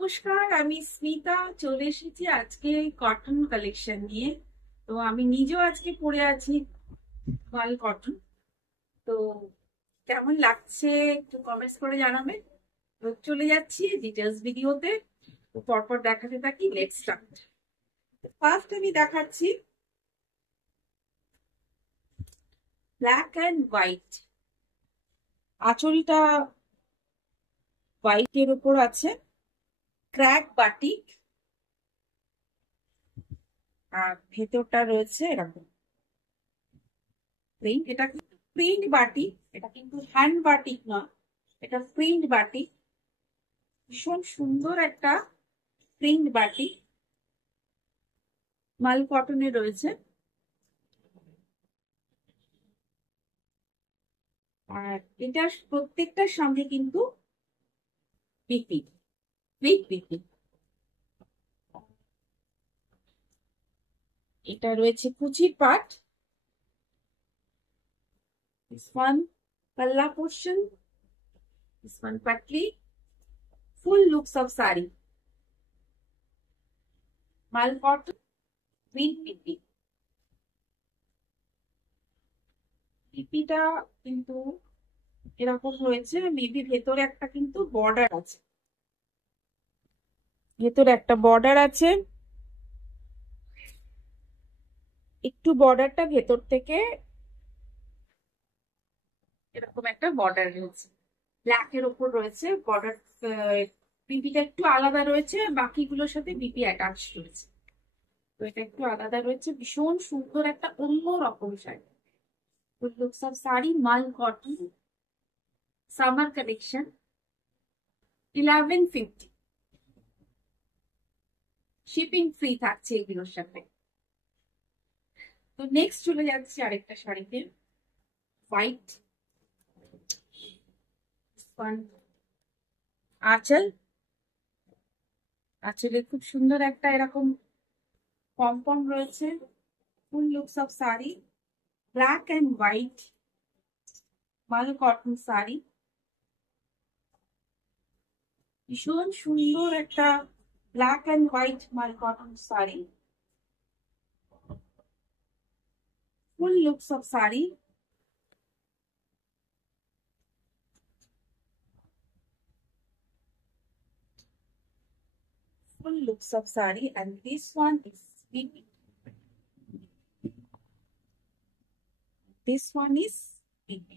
নমস্কার, আমি স্মিতা চলে এসেছি আজকে কটন কালেকশন নিয়ে। তো আমি নিজেও আজকে পরে আছি মাল কটন। তো কেমন লাগছে একটু কমেন্টস করে জানাবে। তো চলে যাচ্ছি ডিটেলস ভিডিওতে, তো পরপর দেখাতে থাকি। Let's start. ফার্স্ট আমি দেখাচ্ছি ব্ল্যাক অ্যান্ড হোয়াইট। আঁচলটা হোয়াইটের উপর আছে, ক্র্যাক বাটিক, আর ভেতরটা রয়েছে এরকম প্রিন্ট। এটা কিন্তু প্রিন্ট বাটিক, এটা কিন্তু হ্যান্ড বাটিক নয়, এটা প্রিন্ট বাটিক। ভীষণ সুন্দর একটা প্রিন্ট বাটিক, মাল কটনে রয়েছে। আর এটার প্রত্যেকটার সঙ্গে কিন্তু বিপি, উইথ বিপি। এটা রয়েছে কুচির পাট। দিস ওয়ান পাল্লা portion, this one Patli, full looks of সারি, মাল কটন উইথ বিপি। বিপিটা কিন্তু এরকম রয়েছে, মেবি ভেতরে একটা কিন্তু বর্ডার আছে, ভেতরে একটা বর্ডার আছে, একটু বর্ডারটা ভেতর থেকে এরকম একটা বর্ডার রয়েছে, ব্ল্যাক এর ওপর রয়েছে বর্ডার। বিপিটা একটু আলাদা রয়েছে, বাকিগুলোর সাথে বিপি অ্যাটাচ রয়েছে। তো এটা একটু আলাদা রয়েছে, ভীষণ সুন্দর একটা অন্য রকম শাড়ি। লুকস অফ শাড়ি, মাল cotton, summer collection, 1150। Shipping free থাকছে এগুলোর সাথে। তো নেক্সট চলে যাচ্ছি আরেকটা শাড়িতে, হোয়াইট। আঁচল, আঁচলে খুব সুন্দর একটা এরকম পম রয়েছে। Full looks of sari, black and white, মাল কটন শাড়ি। ভীষণ সুন্দর একটা ব্ল্যাক অ্যান্ড হোয়াইট মাল cotton sari, full looks of sari. Full looks of sari, and this one is pink. This one is pink.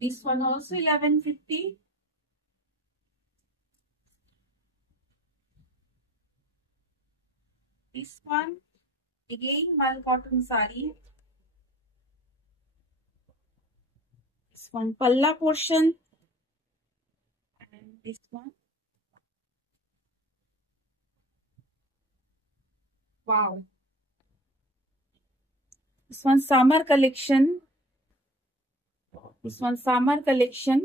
This one also 1150. This one again mal cotton sari. This one palla portion, and this one, wow. This one summer collection. This one summer collection,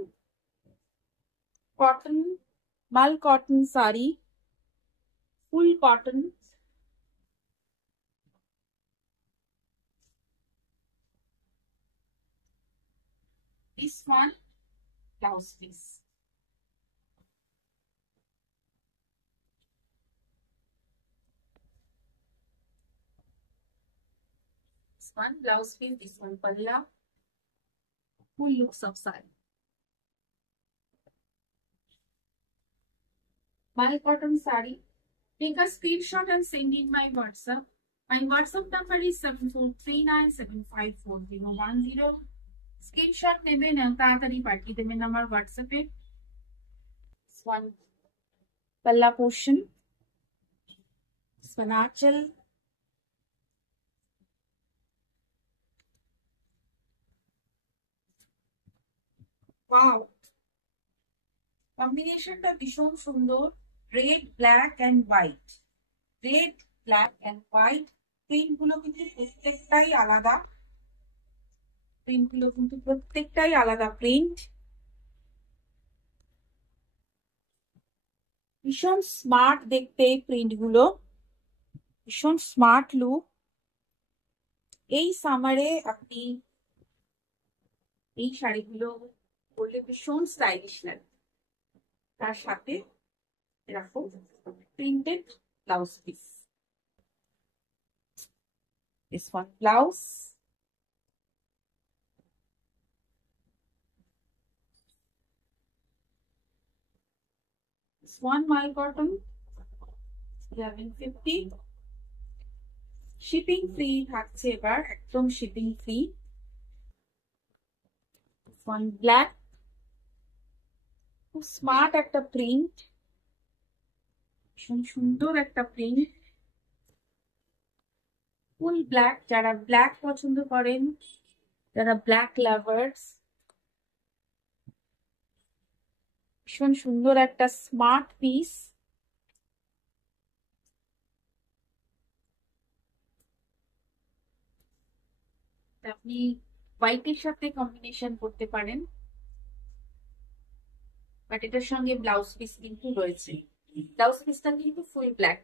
cotton, mal cotton sari, full cotton. This one blouse piece. This one blouse piece, this one palla, full looks of sari. My cotton sari. Take a screenshot and send in my WhatsApp. My WhatsApp number is 7439754010. Screenshot নেবেন তাড়াতাড়ি পাঠিয়ে দেবেন আমার হোয়াটসঅ্যাপে। One palla portion, one আঁচল, wow, কম্বিনেশনটা ভীষণ সুন্দর। Red, black and white, red, black and white. Print গুলো কিন্তু প্রত্যেকটাই আলাদা, প্রিন্ট গুলো কিন্তু প্রত্যেকটাই আলাদা প্রিন্ট। ভীষণ স্মার্ট দেখতে এই প্রিন্ট গুলো, ভীষণ স্মার্ট লুক। এই সামারে আপনি এই শাড়িগুলো পরলে ভীষণ স্টাইলিশ লাগে। তার সাথে এরকম printed blouse piece. This one blouse. This one my cotton 1150. Shipping free থাকছে এবার, একদম শিপিং ফ্রি। ওয়ান ব্ল্যাক, খুব স্মার্ট একটা প্রিন্ট, ভীষণ সুন্দর একটা প্রিন্ট, ফুল ব্ল্যাক। যারা ব্ল্যাক পছন্দ করেন, যারা ব্ল্যাক লাভার্স, ভীষণ সুন্দর একটা স্মার্ট পিস। আপনি হোয়াইটের সাথে কম্বিনেশন করতে পারেন, বাট এটার সঙ্গে ব্লাউজ পিস কিন্তু রয়েছে। ব্লাউজ পিসটা কিন্তু ফুল ব্ল্যাক।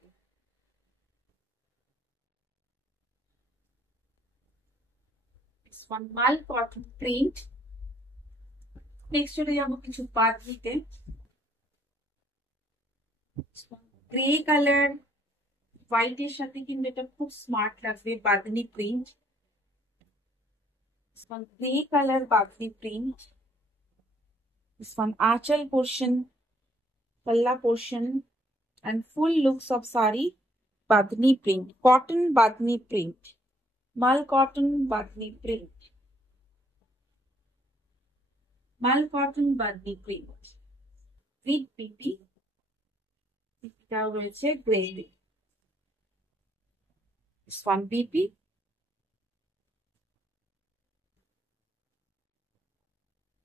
মাল কটন প্রিন্ট। নেক্সট চলে যাবো কিছু বাদনিতে। গ্রে কালার হোয়াইটের সাথে কিন্তু এটা খুব স্মার্ট লাগবে, bandhani print. Grey colour bandhani print. This one achal portion, palla portion, and full looks of sari, badni print, cotton badni print, mal cotton badni print, mal cotton badni print, with PP, এটাও রয়েছে grey. This one BP,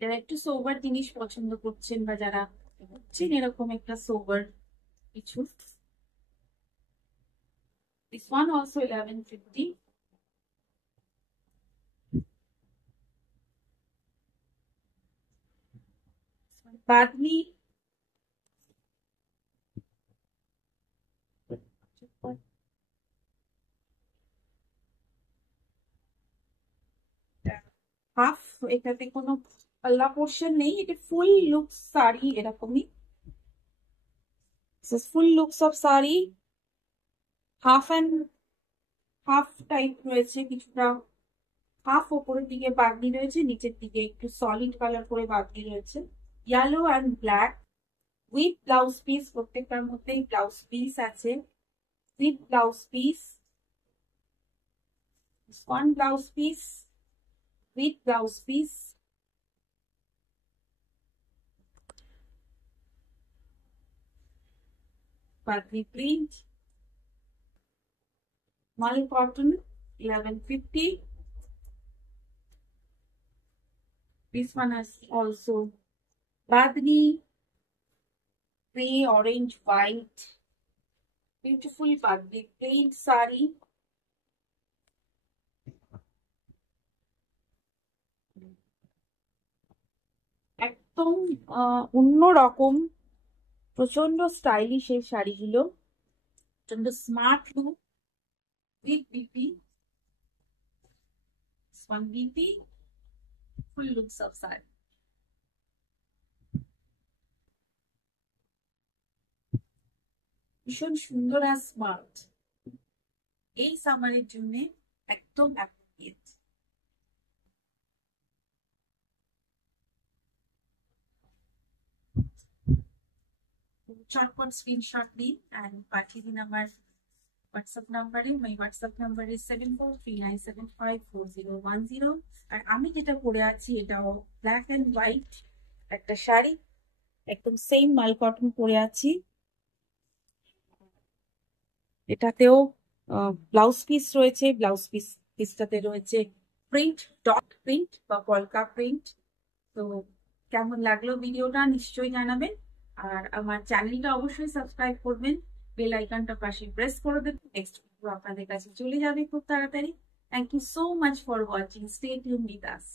যারা একটু সোবার জিনিস পছন্দ করছেন বা যারা হচ্ছেন এরকম একটা সোবার কিছু। This one also 1150. বাদনি হাফ, এটাতে কোনো পাল্লা পোর্শন নেই, এটা ফুল লুকস শাড়ি এরকমই। Full looks of sari, half and half type রয়েছে, কিছুটা হাফ ওপরের দিকে বাগনি রয়েছে, নিচের দিকে একটু সলিড কালার করে বাগনি রয়েছে। Yellow and black with blouse piece, প্রত্যেকটার মধ্যেই ব্লাউজ পিস আছে, with blouse piece. One blouse piece with blouse piece, badni print, mal cotton 1150. This one is also badni, gray, orange, white, beautiful badni print sari. একদম অন্যরকম, প্রচন্ড স্টাইলিশ এই শাড়িগুলো, প্রচন্ড smart look with BP. One BP, full looks of sari. ভীষণ সুন্দর আর স্মার্ট, এই সামারের জন্য একদম অ্যাপ্রোপ্রিয়েট। চটপট স্ক্রিনশট নিন অ্যান্ড পাঠিয়ে দিন আমার হোয়াটসঅ্যাপ নাম্বারে। মাই হোয়াটসঅ্যাপ নাম্বার ইজ 7439754010। আর আমি যেটা পরে আছি এটাও ব্ল্যাক অ্যান্ড হোয়াইট একটা শাড়ি, একদম সেম মাল কটন পরে আছি। এটাতেও ব্লাউজ পিস রয়েছে, ব্লাউজ পিসটাতে রয়েছে প্রিন্ট, ডট প্রিন্ট বা পলকা প্রিন্ট। তো কেমন লাগলো ভিডিওটা নিশ্চয়ই জানাবেন, আর আমার চ্যানেলটা অবশ্যই সাবস্ক্রাইব করবেন, বেল আইকনটা পাশে প্রেস করে দেবেন। নেক্সট ভিডিও আপনাদের কাছে চলে যাবে খুব তাড়াতাড়ি। Thank you so much for watching, stay tune with us.